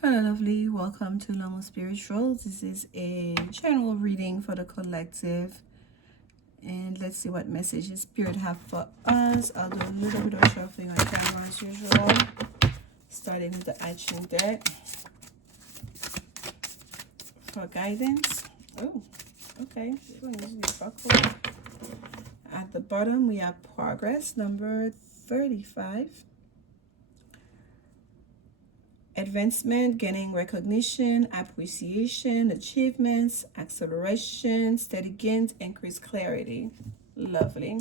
Hello, lovely. Welcome to Lanmou Spiritual. This is a general reading for the collective. And let's see what messages Spirit have for us. I'll do a little bit of shuffling on camera as usual. Starting with the I-Ching deck for guidance. Oh, okay. At the bottom, we have progress, number 35. Advancement, gaining recognition, appreciation, achievements, acceleration, steady gains, increased clarity. Lovely.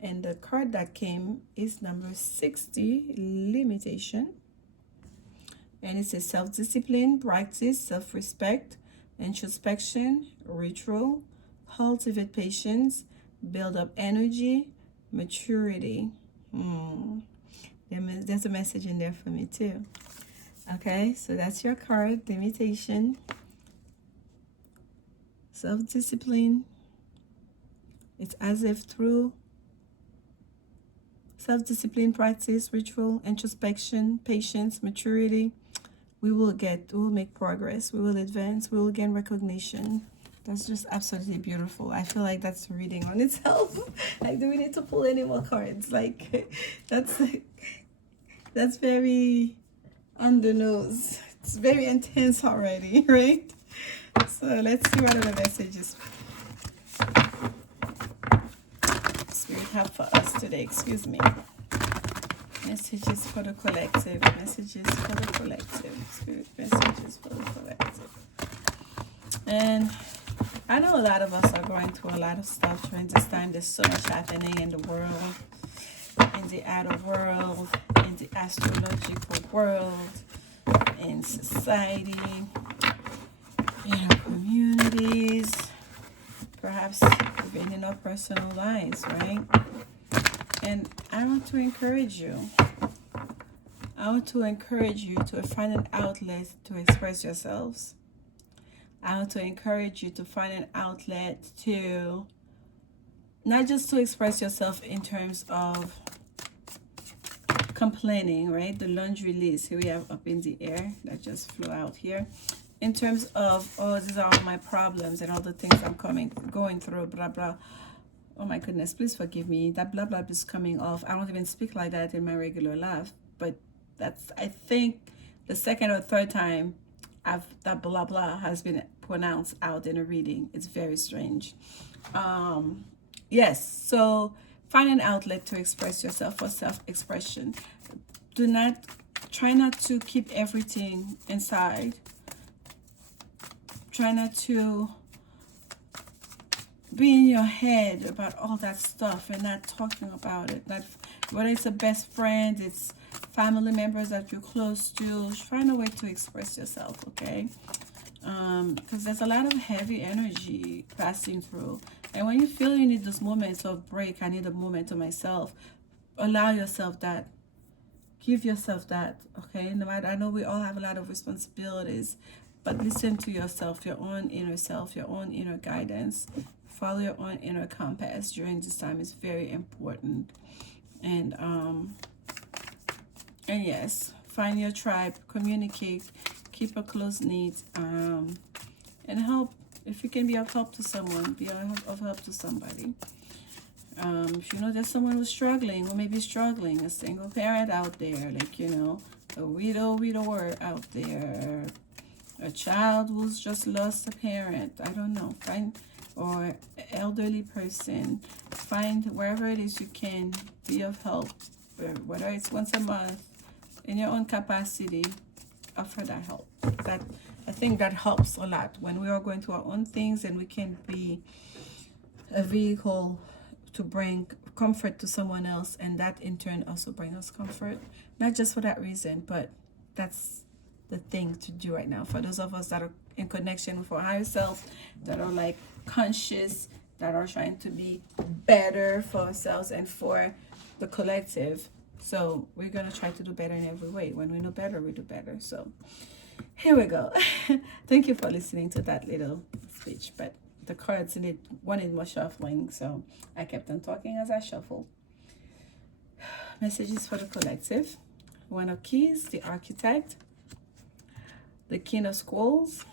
And the card that came is number 60, limitation. And it says self-discipline, practice, self-respect, introspection, ritual, cultivate patience, build up energy, maturity. There's a message in there for me too. Okay, so that's your card, limitation, self-discipline. It's as if through self-discipline, practice, ritual, introspection, patience, maturity, we will make progress, we will advance, we will gain recognition. That's just absolutely beautiful. I feel like that's reading on itself. Like, do we need to pull any more cards? Like, that's very on the nose. It's very intense already, right? So let's see what other messages Spirit have for us today. Excuse me. Messages for the collective. Messages for the collective. Spirit messages for the collective. And I know a lot of us are going through a lot of stuff during this time. There's so much happening in the world, in the outer world, in the astrological world, in society, in our communities, perhaps even in our personal lives, right? And I want to encourage you. I want to encourage you to find an outlet to express yourselves. I want to encourage you to find an outlet to not just to express yourself in terms of complaining, right? The laundry list here we have up in the air that just flew out here. In terms of, oh, these are all my problems and all the things I'm going through, blah, blah. Oh my goodness, please forgive me. That blah, blah is coming off. I don't even speak like that in my regular life, but that's, I think, the second or third time that blah, blah has been pronounced out in a reading. It's very strange. Yes, so find an outlet to express yourself for self-expression. Try not to keep everything inside. Try not to be in your head about all that stuff and not talking about it. Whether it's a best friend, it's family members that you're close to, find a way to express yourself, okay? Because there's a lot of heavy energy passing through. And when you feel you need those moments of break, I need a moment to myself, allow yourself that. Give yourself that, okay? No matter, I know we all have a lot of responsibilities, but listen to yourself, your own inner self, your own inner guidance. Follow your own inner compass during this time is very important. And yes, find your tribe, communicate, keep a close knit, and help. If you can be of help to someone, be of help to somebody. If you know there's someone who's struggling, or maybe struggling, a single parent out there, like, you know, a widower out there, a child who's just lost a parent, I don't know, or elderly person, find wherever it is you can be of help, whether it's once a month, in your own capacity, offer that help. I think that helps a lot when we are going through our own things, and we can be a vehicle to bring comfort to someone else, and that in turn also bring us comfort. Not just for that reason, but that's the thing to do right now for those of us that are in connection with our higher self, that are like conscious, that are trying to be better for ourselves and for the collective. So we're gonna try to do better in every way. When we know better, we do better. So here we go. Thank you for listening to that little speech, but the cards wanted more shuffling, so I kept on talking as I shuffled. Messages for the collective. One of Keys, the Architect. the King of Scrolls.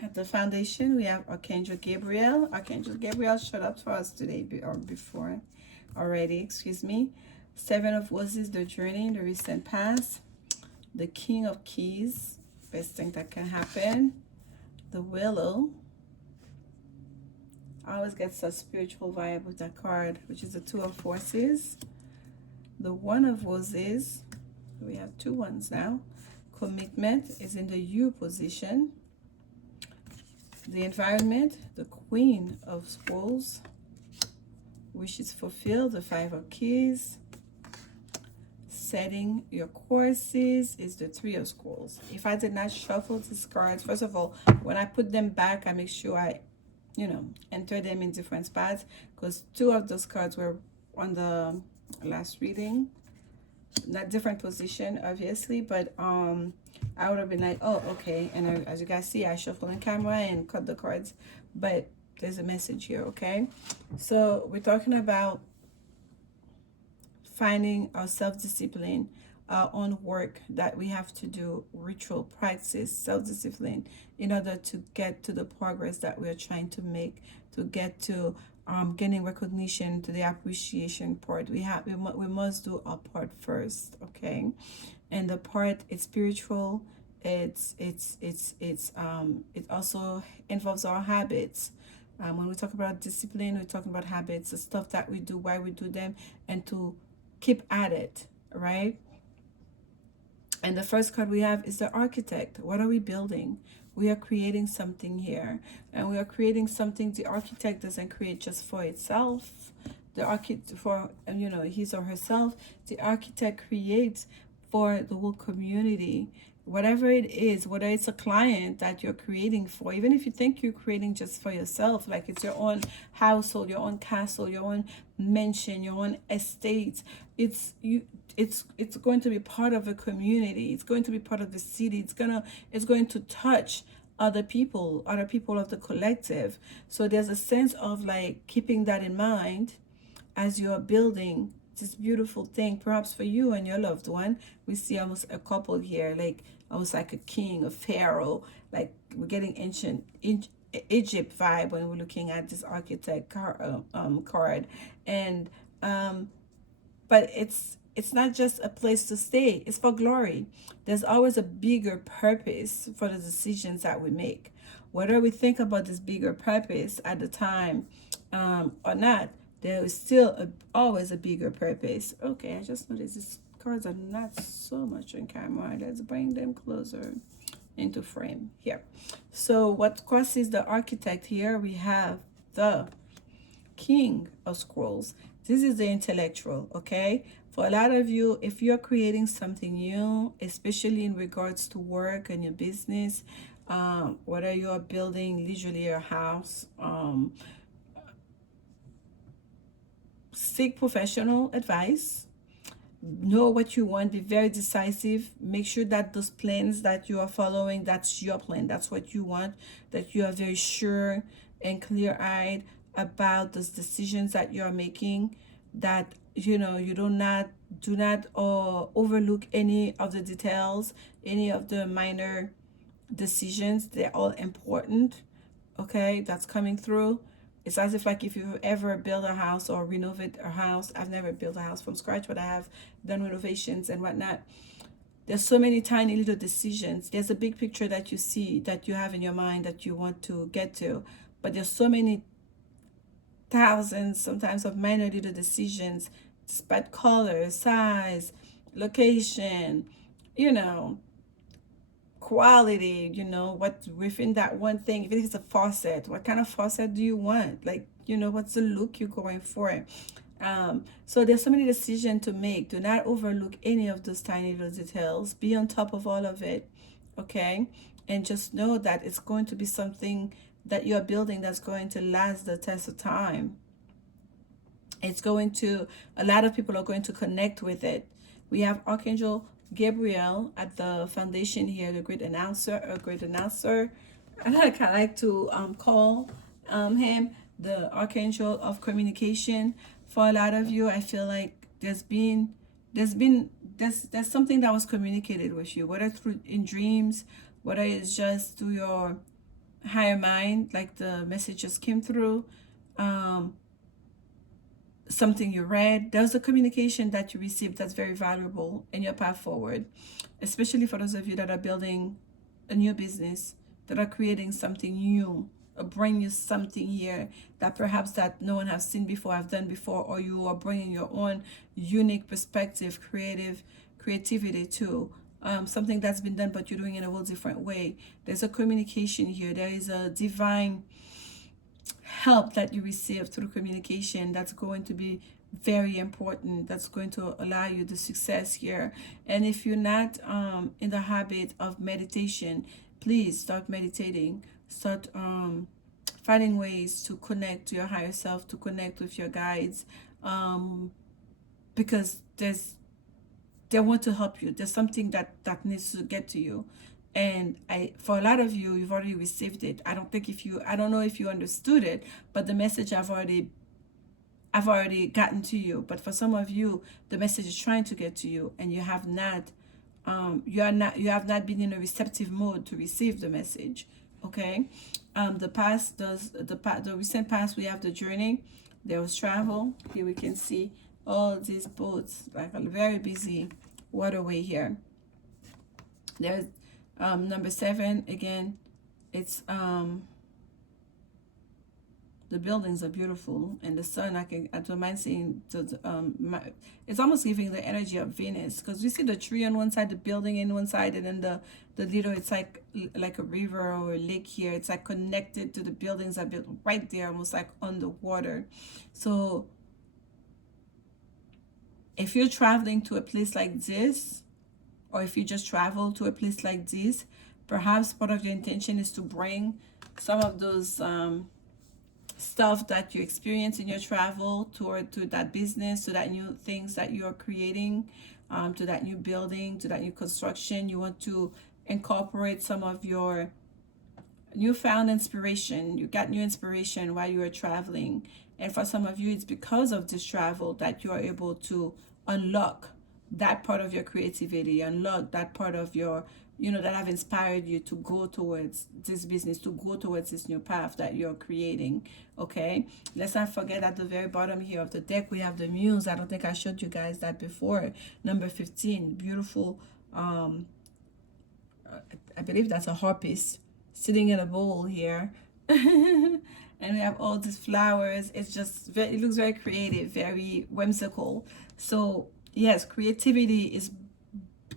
At the foundation, we have Archangel Gabriel. Archangel Gabriel showed up for us today, or before already, excuse me. Seven of Roses, the journey, the recent past. The King of Keys, best thing that can happen. The Willow. I always get such spiritual vibe with that card, which is the Two of Forces. The One of Roses. We have two ones now. Commitment is in the U position. The environment, the Queen of Scrolls. Wishes fulfilled, the Five of Keys. Setting your courses is the Three of Scrolls. If I did not shuffle these cards, first of all, when I put them back, I make sure I, enter them in different spots, because two of those cards were on the last reading. Not different position, obviously, but I would have been like, oh, okay. And as you guys see, I shuffle in camera and cut the cards, but there's a message here, okay? So we're talking about finding our self-discipline, our own work that we have to do, ritual practice, self-discipline, in order to get to the progress that we are trying to make, to get to getting recognition, to the appreciation part. We must do our part first, okay? And the part, it's spiritual. It also involves our habits. When we talk about discipline, we're talking about habits, the stuff that we do, why we do them, and to keep at it, right? And the first card we have is the Architect. What are we building? We are creating something here, and we are creating something the architect doesn't create just for itself. The architect, for his or herself, the architect creates for the whole community. Whatever it is, whether it's a client that you're creating for, even if you think you're creating just for yourself, like it's your own household, your own castle, your own mansion, your own estate, it's going to be part of a community. It's going to be part of the city. It's going to touch other people of the collective. So there's a sense of like keeping that in mind as you're building this beautiful thing, perhaps for you and your loved one. We see almost a couple here, like almost like a king, a pharaoh, like we're getting ancient Egypt vibe when we're looking at this architect card. And but it's not just a place to stay, it's for glory. There's always a bigger purpose for the decisions that we make, whether we think about this bigger purpose at the time or not. There is still always a bigger purpose. Okay, I just noticed these cards are not so much on camera. Let's bring them closer into frame here. So what crosses the architect here? We have the King of Scrolls. This is the intellectual, okay? For a lot of you, if you're creating something new, especially in regards to work and your business, whether you're building literally your house, seek professional advice. Know what you want. Be very decisive. Make sure that those plans that you are following, that's your plan. That's what you want. That you are very sure and clear-eyed about those decisions that you are making. That you do not overlook any of the details, any of the minor decisions. They're all important. Okay, that's coming through. It's as if like if you ever build a house or renovate a house. I've never built a house from scratch, but I have done renovations and whatnot. There's so many tiny little decisions. There's a big picture that you see, that you have in your mind, that you want to get to, but there's so many thousands sometimes of minor little decisions, despite color, size, location, quality, what within that one thing. If it's a faucet, what kind of faucet do you want? Like, what's the look you're going for? So there's so many decisions to make. Do not overlook any of those tiny little details. Be on top of all of it, okay? And just know that it's going to be something that you're building that's going to last the test of time. It's going to, a lot of people are going to connect with it. We have Archangel Gabriel at the foundation here, the great announcer, I like to call him the archangel of communication. For a lot of you, I feel like there's been there's something that was communicated with you, whether through in dreams, whether it's just through your higher mind, like the message just came through, something you read. There's a communication that you received that's very valuable in your path forward, especially for those of you that are building a new business, that are creating something new, a brand new something here that perhaps that no one has seen before, have done before, or you are bringing your own unique perspective, creativity to something that's been done, but you're doing it in a whole different way. There's a communication here. There is a divine help that you receive through communication that's going to be very important, that's going to allow you the success here. And if you're not in the habit of meditation, please start meditating. Start finding ways to connect to your higher self, to connect with your guides, because they want to help you. There's something that needs to get to you. And for a lot of you, you've already received it. I don't know if you understood it, but the message I've already gotten to you. But for some of you, the message is trying to get to you, and you have not been in a receptive mode to receive the message. Okay. The recent past, we have the journey. There was travel. Here we can see all these boats, like a very busy waterway here. There's number 7 again. It's the buildings are beautiful, and the sun, I don't mind seeing it's almost giving the energy of Venus, because we see the tree on one side, the building in one side, and then the little, it's like a river or a lake here. It's like connected to the buildings are built right there, almost like on the water. So if you're traveling to a place like this, or if you just travel to a place like this, perhaps part of your intention is to bring some of those stuff that you experience in your travel to that business, to that new things that you're creating, to that new building, to that new construction. You want to incorporate some of your newfound inspiration. You got new inspiration while you were traveling. And for some of you, it's because of this travel that you are able to unlock that part of your creativity, unlock that part of your, that have inspired you to go towards this business, to go towards this new path that you're creating. Okay, let's not forget at the very bottom here of the deck, we have the Muse. I don't think I showed you guys that before. Number 15, beautiful. I believe that's a harpist sitting in a bowl here. And we have all these flowers. It's just it looks very creative, very whimsical. So yes, creativity is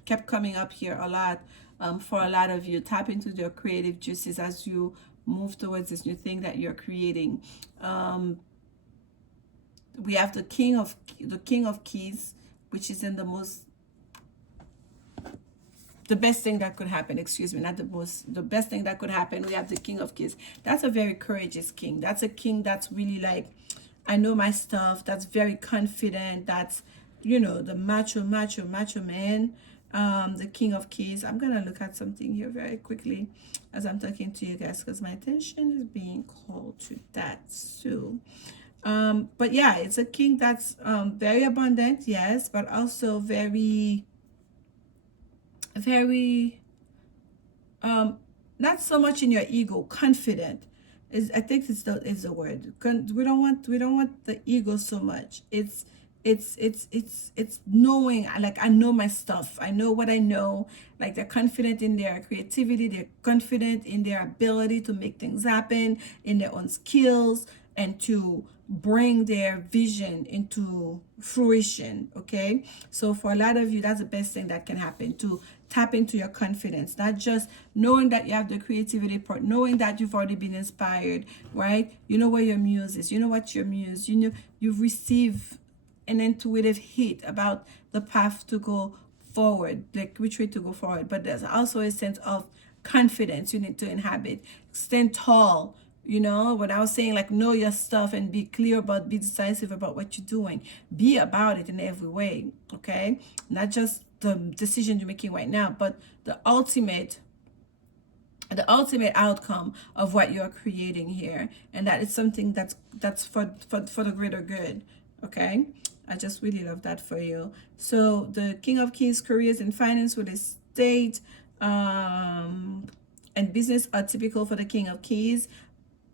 kept coming up here a lot. For a lot of you, tap into your creative juices as you move towards this new thing that you're creating. We have the King of Keys, which is in the best thing that could happen, the best thing that could happen. We have the King of Keys. That's a very courageous king. That's a king that's really like, I know my stuff. That's very confident. That's, the macho man. The King of Keys. I'm gonna look at something here very quickly as I'm talking to you guys, because my attention is being called to that too. But yeah, it's a king that's very abundant, yes, but also very not so much in your ego, confident. I think is the word. We don't want the ego so much. It's knowing, like, I know my stuff. I know what I know. Like, they're confident in their creativity. They're confident in their ability to make things happen, in their own skills, and to bring their vision into fruition. Okay, so for a lot of you, that's the best thing that can happen, to tap into your confidence, not just knowing that you have the creativity part, knowing that you've already been inspired, right? You know where your muse is, you know what your muse, you've received an intuitive hit about the path to go forward, like which way to go forward. But there's also a sense of confidence you need to inhabit. Stand tall. When I was saying, like, know your stuff and be clear be decisive about what you're doing. Be about it in every way, okay? Not just the decision you're making right now, but the ultimate outcome of what you're creating here. And that is something that's for the greater good, okay? I just really love that for you. So the King of Keys, careers and finance, real estate, and business are typical for the King of Keys,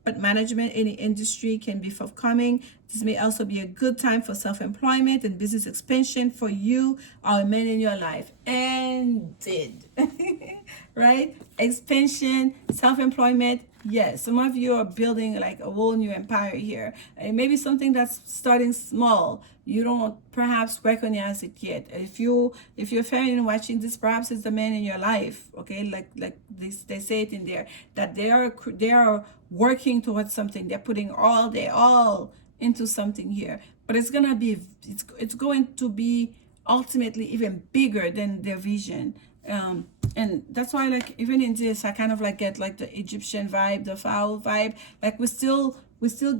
but management in the industry can be forthcoming. This may also be a good time for self-employment and business expansion for you or men in your life. Ended. Right? Expansion, self-employment. Yes, some of you are building like a whole new empire here. And maybe something that's starting small. You don't perhaps recognize it yet. If you're feminine watching this, perhaps it's the man in your life. Okay, like this, they say it in there that they are working towards something. They're putting all into something here. But it's going to be ultimately even bigger than their vision. And that's why, like, even in this, I kind of like get like the Egyptian vibe, the Pharaoh vibe. Like we still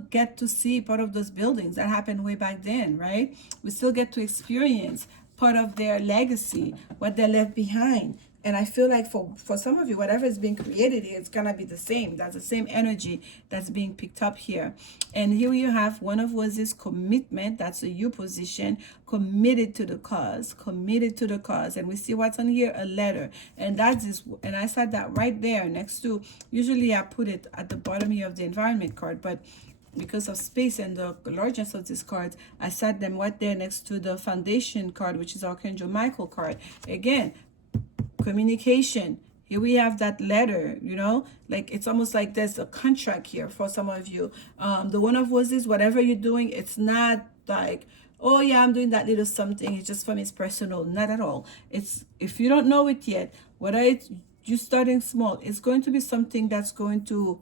get to see part of those buildings that happened way back then, right? We still get to experience part of their legacy, what they left behind. And I feel like for some of you, whatever is being created here, it's gonna be the same. That's the same energy that's being picked up here. And here you have one of Wands' commitment. That's a you position, committed to the cause, committed to the cause. And we see what's on here, a letter. And that's this, and I said that right there next to, usually I put it at the bottom here of the environment card, but because of space and the largeness of these cards, I set them right there next to the foundation card, which is Archangel Michael card. Again, communication. Here we have that letter, you know, like it's almost like there's a contract here for some of you. The one of Wands is whatever you're doing, it's not like, oh yeah, I'm doing that little something, it's just for me, it's personal. Not at all. It's, if you don't know it yet, whether it's you starting small, it's going to be something that's going to,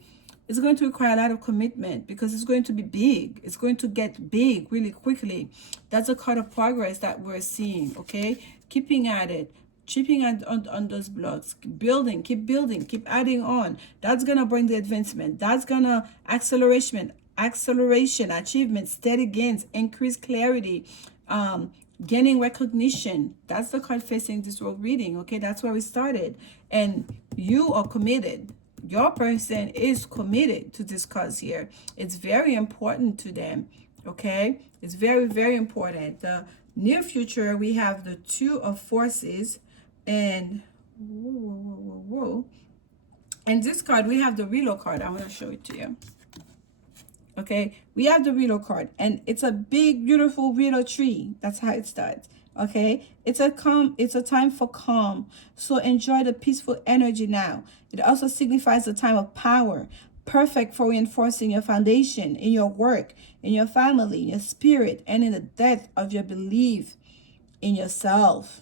it's going to require a lot of commitment because it's going to be big. It's going to get big really quickly. That's a card of progress that we're seeing, okay? Keeping at it, chipping on those blocks, building, keep adding on. That's gonna bring the advancement. That's gonna acceleration, achievement, steady gains, increased clarity, gaining recognition. That's the card facing this world reading. Okay, that's where we started. And you are committed. Your person is committed to this cause here. It's very important to them. Okay, it's very, very important. The near future, we have the Two of Forces. And and this card, we have the Reload card. I want to show it to you. Okay, we have the Reload card, and it's a big, beautiful willow tree. That's how it starts. Okay, it's a time for calm. So enjoy the peaceful energy now. It also signifies a time of power, perfect for reinforcing your foundation in your work, in your family, in your spirit, and in the depth of your belief in yourself.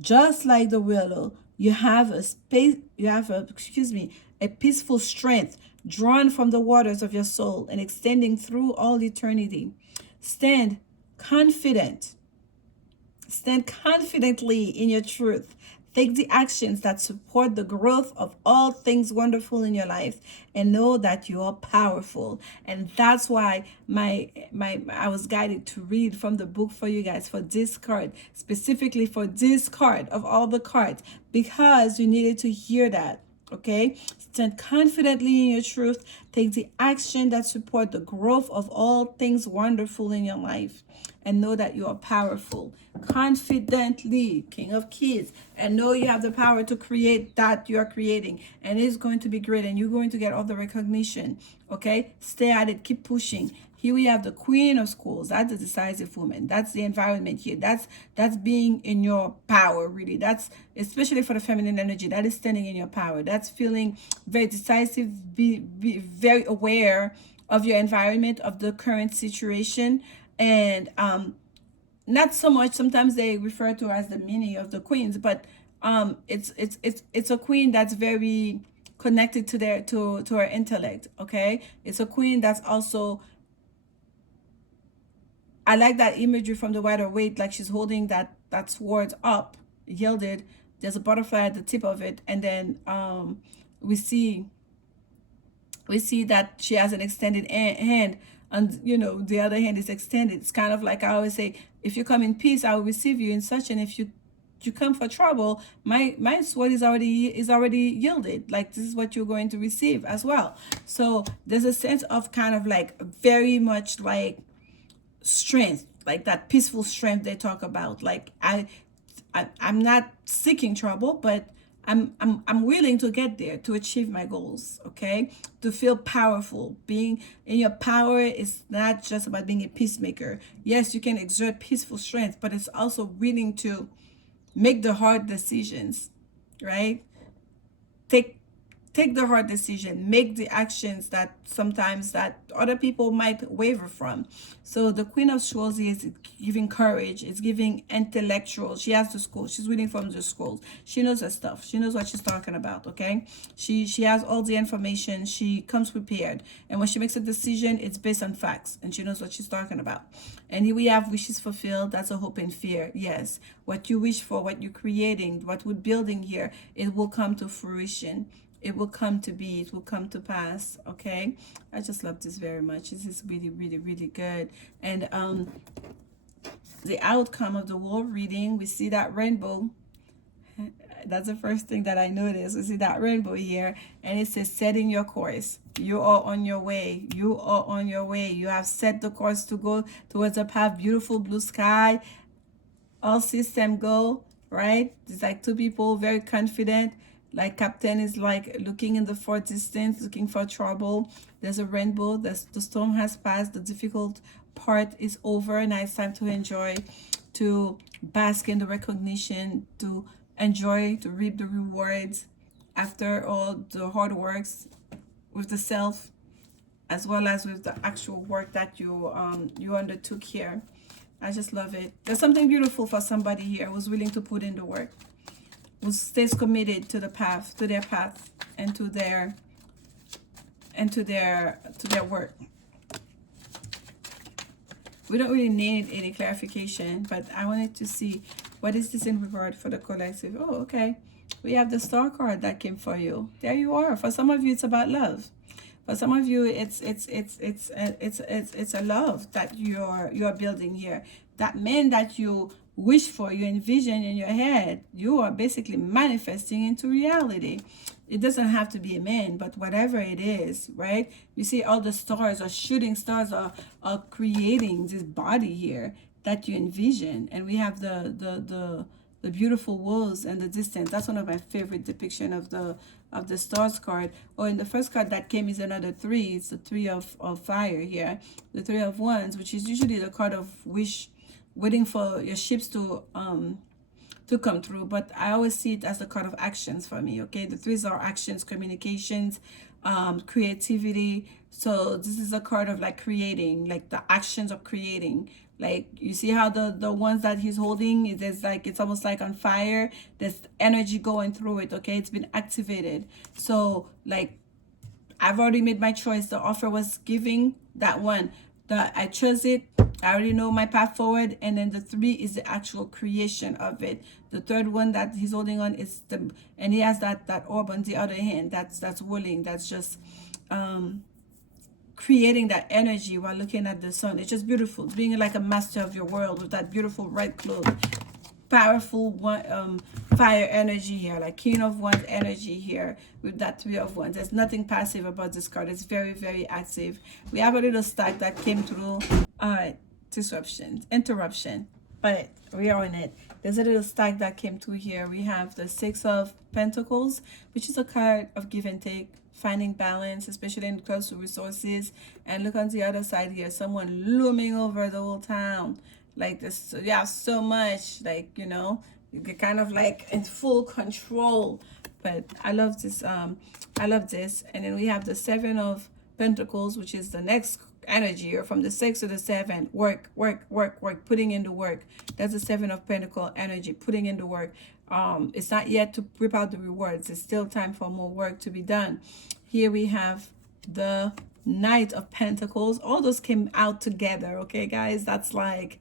Just like the willow, you have a peaceful strength drawn from the waters of your soul and extending through all eternity. Stand confident. Stand confidently in your truth. Take the actions that support the growth of all things wonderful in your life and know that you are powerful. And that's why I was guided to read from the book for you guys for this card, specifically for this card of all the cards, because you needed to hear that. Okay, stand confidently in your truth. Take the action that support the growth of all things wonderful in your life and know that you are powerful. Confidently, King of Keys, and know you have the power to create that you are creating, and it's going to be great, and you're going to get all the recognition. Okay, stay at it, keep pushing. Here we have the Queen of Schools. That's a decisive woman. That's the environment here. That's being in your power, really. That's especially for the feminine energy. That is standing in your power. That's feeling very decisive, be very aware of your environment, of the current situation. And not so much, sometimes they refer to as the meaning of the queens, but it's a queen that's very connected to her intellect. Okay, it's a queen that's also, I like that imagery from the Water Waite, like she's holding that sword up, yielded. There's a butterfly at the tip of it, and then we see that she has an extended hand, and you know the other hand is extended. It's kind of like I always say, if you come in peace, I will receive you in such, and if you come for trouble, my sword is already yielded. Like this is what you're going to receive as well. So there's a sense of kind of like very much like strength, like that peaceful strength they talk about. Like I'm not seeking trouble, but I'm willing to get there to achieve my goals, okay? To feel powerful. Being in your power is not just about being a peacemaker. Yes, you can exert peaceful strength, but it's also willing to make the hard decisions, right? Take take the hard decision, make the actions that sometimes that other people might waver from. So the Queen of Swords is giving courage, it's giving intellectual. She has the school, she's reading from the scrolls, she knows her stuff, she knows what she's talking about, okay? She has all the information, she comes prepared, and when she makes a decision, it's based on facts, and she knows what she's talking about. And here we have wishes fulfilled. That's a hope and fear. Yes, what you wish for, what you're creating, what we're building here, it will come to fruition. It will come to be, it will come to pass, okay? I just love this very much. This is really, really, really good. And the outcome of the whole reading, we see that rainbow. That's the first thing that I noticed. We see that rainbow here, and it says setting your course. You are on your way. You are on your way. You have set the course to go towards a path, beautiful blue sky, all system go, right? It's like two people very confident. Like Captain is like looking in the far distance, looking for trouble. There's a rainbow. The storm has passed. The difficult part is over. Now it's time to enjoy, to bask in the recognition, to enjoy, to reap the rewards after all the hard works with the self, as well as with the actual work that you undertook here. I just love it. There's something beautiful for somebody here who's willing to put in the work, who stays committed to the path, to their path, and to their work. We don't really need any clarification, but I wanted to see what is this in regard for the collective. Oh, okay. We have the Star card that came for you. There you are. For some of you, it's about love. For some of you, it's a love that you're building here. That man that you wish for, you envision in your head, you are basically manifesting into reality. It doesn't have to be a man, but whatever it is, right? You see all the stars or shooting stars are creating this body here that you envision. And we have the beautiful wolves and the distance. That's one of my favorite depiction of the stars card. Or in the first card that came is another three. It's the three of fire here. The three of wands, which is usually the card of wish, waiting for your ships to come through. But I always see it as the card of actions for me, okay? The threes are actions, communications, creativity. So this is a card of like creating, like the actions of creating. Like you see how the ones that he's holding, is like, it's almost like on fire. There's energy going through it, okay? It's been activated. So like I've already made my choice. The offer was giving that one. I chose it. I already know my path forward. And then the three is the actual creation of it. The third one that he's holding on is and he has that orb on the other hand. That's willing. That's just creating that energy while looking at the sun. It's just beautiful. Being like a master of your world with that beautiful red cloak. Powerful one, fire energy here, like King of Wands energy here with that Three of Wands. There's nothing passive about this card. It's very, very active. We have a little stack that came through. Interruption, but we are in it. There's a little stack that came through here. We have the Six of Pentacles, which is a card of give and take, finding balance, especially in close to resources. And look on the other side here, someone looming over the whole town. Like this, you have so much, like, you know, you're kind of like in full control. But I love this. I love this. And then we have the Seven of Pentacles, which is the next energy, or from the 6 to the 7. Work, putting in the work. That's the Seven of Pentacles energy, putting in the work. It's not yet to rip out the rewards. It's still time for more work to be done. Here we have the Knight of Pentacles. All those came out together, okay, guys? That's like,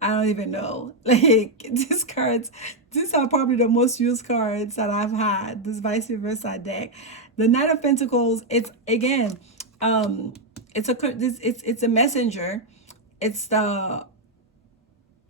I don't even know. Like, these cards, these are probably the most used cards that I've had, this vice versa deck. The Knight of Pentacles, it's, again, it's a messenger. It's the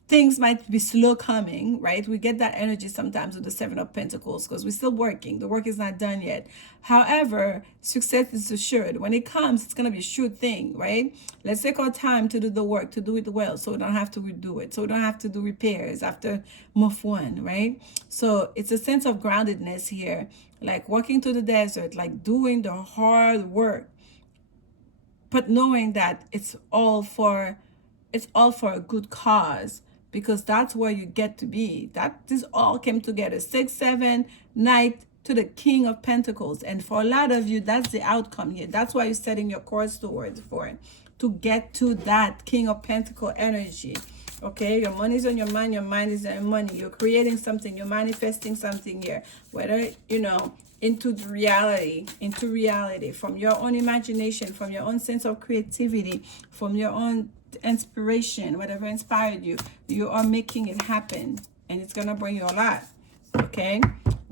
things might be slow coming, right? We get that energy sometimes with the Seven of Pentacles because we're still working. The work is not done yet. However, success is assured. When it comes, it's going to be a sure thing, right? Let's take our time to do the work, to do it well, so we don't have to redo it. So we don't have to do repairs after month one, right? So it's a sense of groundedness here, like walking through the desert, like doing the hard work, but knowing that it's all for a good cause, because that's where you get to be. That this all came together. 6, 7, Knight to the King of Pentacles. And for a lot of you, that's the outcome here. That's why you're setting your course towards for it, to get to that King of Pentacle energy. Okay, your money's on your mind, your mind is on your money. You're creating something, you're manifesting something here. Whether, you know, into reality, from your own imagination, from your own sense of creativity, from your own inspiration, whatever inspired you, you are making it happen, and it's gonna bring you a lot. Okay,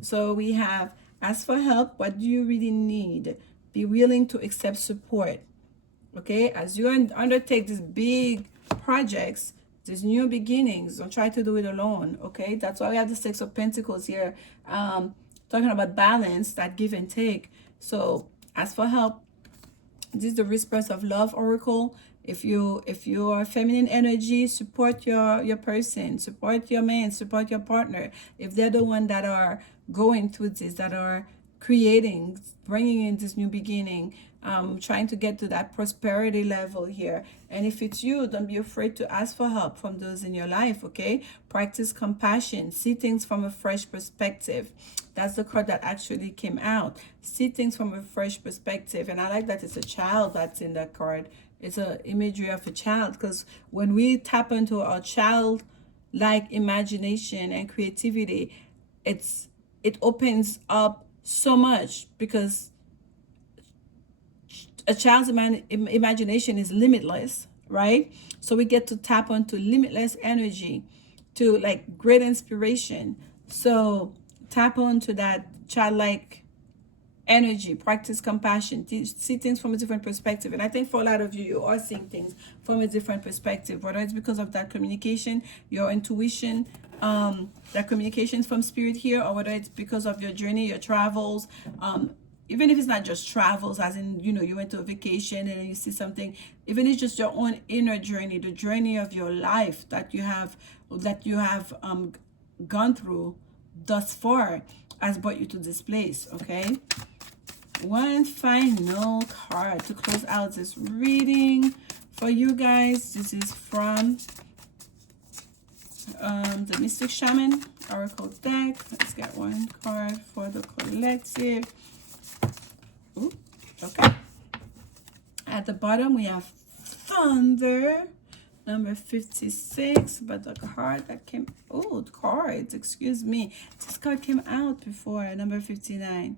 so we have, ask for help. What do you really need? Be willing to accept support. Okay, as you undertake these big projects, these new beginnings, don't try to do it alone. Okay, that's why we have the Six of Pentacles here, talking about balance, that give and take. So ask for help. This is the Whispers of Love Oracle. If you are feminine energy, support your person, support your man, support your partner. If they're the one that are going through this, that are creating, bringing in this new beginning, trying to get to that prosperity level here. And if it's you, don't be afraid to ask for help from those in your life, okay? Practice compassion. See things from a fresh perspective. That's the card that actually came out. See things from a fresh perspective. And I like that it's a child that's in that card. It's an imagery of a child, because when we tap into our child-like imagination and creativity, it opens up so much, because a child's imagination is limitless, right? So we get to tap onto limitless energy, to like great inspiration. So tap onto that childlike energy, practice compassion, see things from a different perspective. And I think for a lot of you, you are seeing things from a different perspective, whether it's because of that communication, your intuition, that communication from spirit here, or whether it's because of your journey, your travels, even if it's not just travels, as in, you know, you went to a vacation and you see something, even if it's just your own inner journey, the journey of your life that you have gone through thus far, has brought you to this place. Okay, one final card to close out this reading for you guys. This is from the Mystic Shaman Oracle deck. Let's get one card for the collective. Ooh, okay. At the bottom we have Thunder, number 56, but the card that came, cards, excuse me, this card came out before, number 59,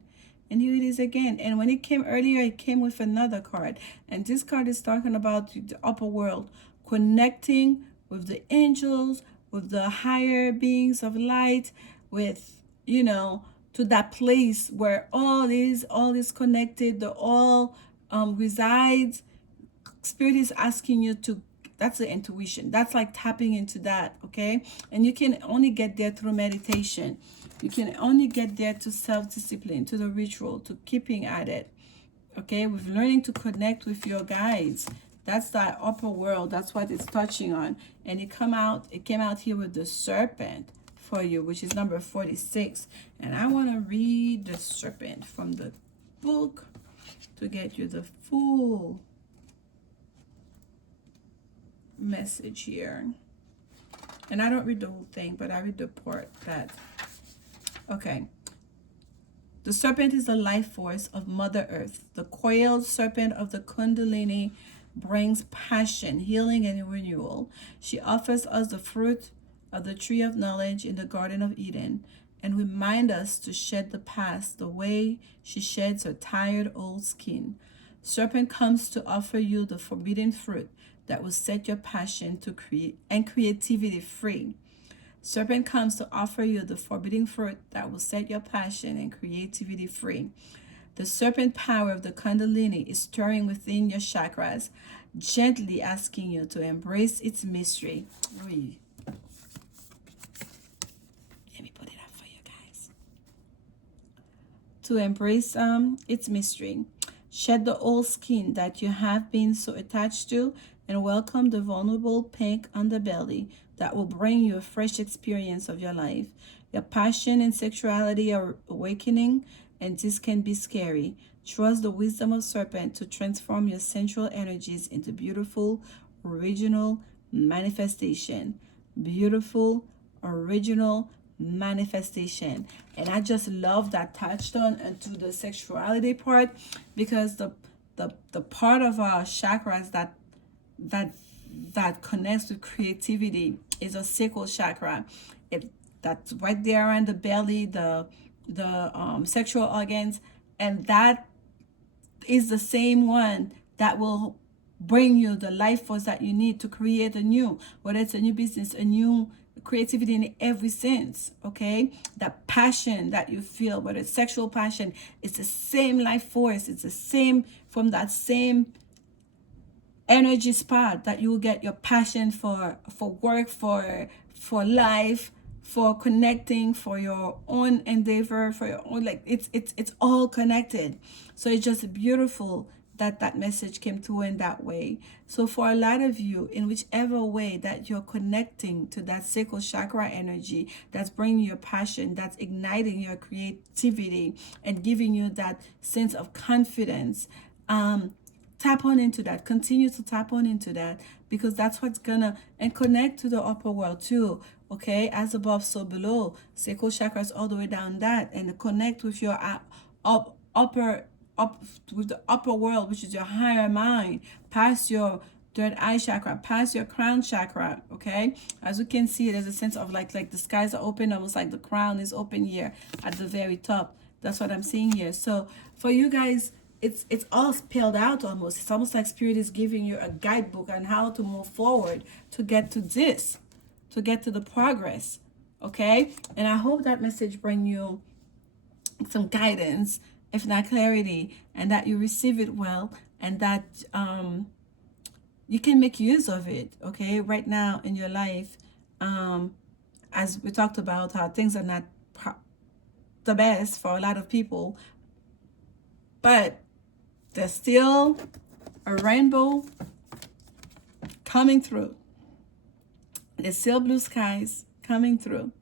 and here it is again. And when it came earlier, it came with another card, and this card is talking about the upper world, connecting with the angels, with the higher beings of light, with, you know, to that place where all is connected, the all resides. Spirit is asking you to, that's the intuition, that's like tapping into that. Okay, and you can only get there through meditation. You can only get there to self-discipline, to the ritual, to keeping at it. Okay, with learning to connect with your guides. That's that upper world. That's what it's touching on. And it came out here with the serpent for you, which is number 46. And I want to read the serpent from the book to get you the full message here. And I don't read the whole thing, but I read the part that, okay. The serpent is the life force of Mother Earth. The coiled serpent of the Kundalini brings passion, healing, and renewal. She offers us the fruit of the tree of knowledge in the Garden of Eden, and remind us to shed the past the way she sheds her tired old skin. Serpent comes to offer you the forbidden fruit that will set your passion to create and creativity free. Serpent comes to offer you the forbidden fruit that will set your passion and creativity free. The serpent power of the Kundalini is stirring within your chakras, gently asking you to embrace its mystery. to embrace its mystery. Shed the old skin that you have been so attached to and welcome the vulnerable pink underbelly that will bring you a fresh experience of your life. Your passion and sexuality are awakening, and this can be scary. Trust the wisdom of serpent to transform your sensual energies into beautiful, original manifestation. Beautiful, original manifestation. And I just love that touched on into the sexuality part, because the part of our chakras that connects with creativity is a sacral chakra. That's right there in the belly, the sexual organs, and that is the same one that will bring you the life force that you need to create a new, whether it's a new business, a new creativity in every sense. Okay, that passion that you feel, whether it's sexual passion, it's the same life force. It's the same, from that same energy spot that you will get your passion for work, for life, for connecting, for your own endeavor, for your own, like it's all connected. So it's just beautiful that that message came through in that way. So for a lot of you, in whichever way that you're connecting to that sacral chakra energy, that's bringing your passion, that's igniting your creativity and giving you that sense of confidence, tap on into that. Continue to tap on into that, because that's what's gonna, and connect to the upper world too. Okay, as above so below, sacral chakras all the way down that, and connect with your up with the upper world, which is your higher mind, past your third eye chakra, past your crown chakra. Okay, as you can see, there's a sense of like the skies are open, almost like the crown is open here at the very top. That's what I'm seeing here. So for you guys, it's all spelled out almost. It's almost like spirit is giving you a guidebook on how to move forward to get to this, to get to the progress. Okay, and I hope that message bring you some guidance, if not clarity, and that you receive it well, and that you can make use of it. Okay, right now in your life, as we talked about how things are not the best for a lot of people, but there's still a rainbow coming through. There's still blue skies coming through.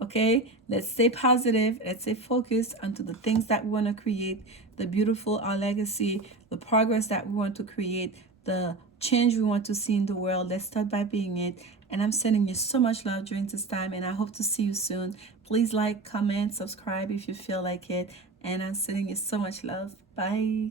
Okay, let's stay positive. Let's stay focused onto the things that we want to create, the beautiful, our legacy, the progress that we want to create, the change we want to see in the world. Let's start by being it. And I'm sending you so much love during this time, and I hope to see you soon. Please like, comment, subscribe if you feel like it. And I'm sending you so much love. Bye.